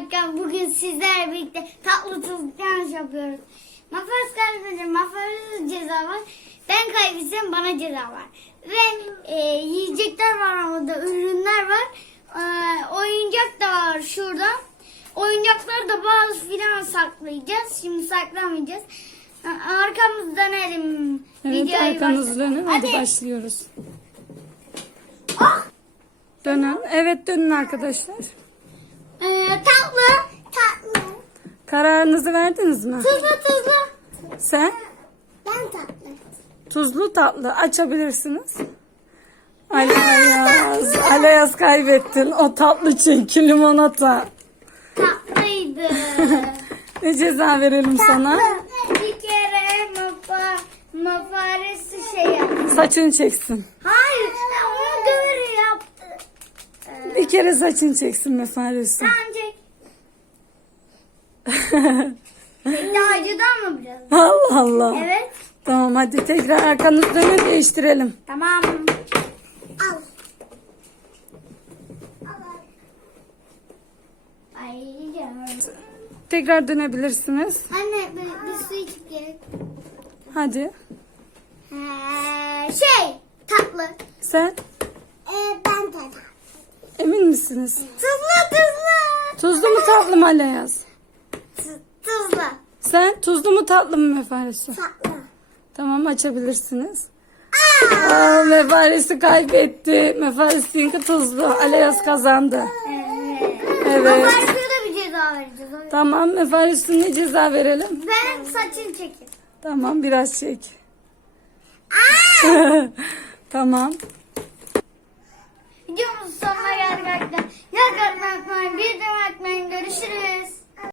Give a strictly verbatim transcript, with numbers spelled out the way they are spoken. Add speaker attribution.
Speaker 1: arkadaşlar. Bugün sizlerle birlikte tatlı tuzlu yanlış yapıyoruz. Mafaz kaybedince Mafaz'ın ceza var. Ben kaybetsem bana ceza var. Ve e, yiyecekler var orada, ürünler var. E, oyuncak da var şurada. Oyuncakları da bazı filan saklayacağız. Şimdi saklamayacağız. E, Arkamızı dönelim.
Speaker 2: Evet, arkanızı dönün. Hadi,
Speaker 1: Hadi
Speaker 2: başlıyoruz.
Speaker 1: Ah!
Speaker 2: Dönün. Evet, dönün arkadaşlar.
Speaker 1: E, tatlı. Tatlı.
Speaker 2: Kararınızı verdiniz mi?
Speaker 1: Tuzlu tuzlu.
Speaker 2: Sen?
Speaker 1: Ben tatlı.
Speaker 2: Tuzlu tatlı açabilirsiniz. Alayaz. Alayaz kaybettin. O tatlı çünkü limonata.
Speaker 1: Tatlıydı.
Speaker 2: Ne ceza verelim sana?
Speaker 1: Bir kere mafa, mafaresi şey yaptı.
Speaker 2: Saçını çeksin.
Speaker 1: Hayır, onu böyle yaptı. Ee,
Speaker 2: Bir kere saçını çeksin mefaresi.
Speaker 1: Sence? Daha acıdan mı biraz?
Speaker 2: Allah Allah.
Speaker 1: Evet.
Speaker 2: Tamam, hadi tekrar arkanızı dönün, değiştirelim.
Speaker 1: Tamam. Al. Ay canım.
Speaker 2: Tekrar dönebilirsiniz.
Speaker 1: Anne bir, bir su içip gerek.
Speaker 2: Hadi.
Speaker 1: Ee, şey tatlı.
Speaker 2: Sen?
Speaker 1: Ee, ben tatlı.
Speaker 2: Emin misiniz?
Speaker 1: Tuzlu tuzlu.
Speaker 2: Tuzlu mu tatlı mı Alayaz?
Speaker 1: Tu- Tuzlu.
Speaker 2: Sen tuzlu mu tatlı mı mefaresi?
Speaker 1: Tatlı.
Speaker 2: Tamam, açabilirsiniz. Aa, mefaresi kaybetti. Mefaresininki tuzlu. Alayaz kazandı.
Speaker 1: Evet.
Speaker 2: Evet.
Speaker 1: Ama da bir ceza vereceğiz. O-
Speaker 2: Tamam, mefaresine ne ceza verelim?
Speaker 1: Ben saçını çekeyim.
Speaker 2: Tamam, biraz çek. Tamam.
Speaker 1: Videomuzun sonuna geldik arkadaşlar. Ya katlanmayın. Bir de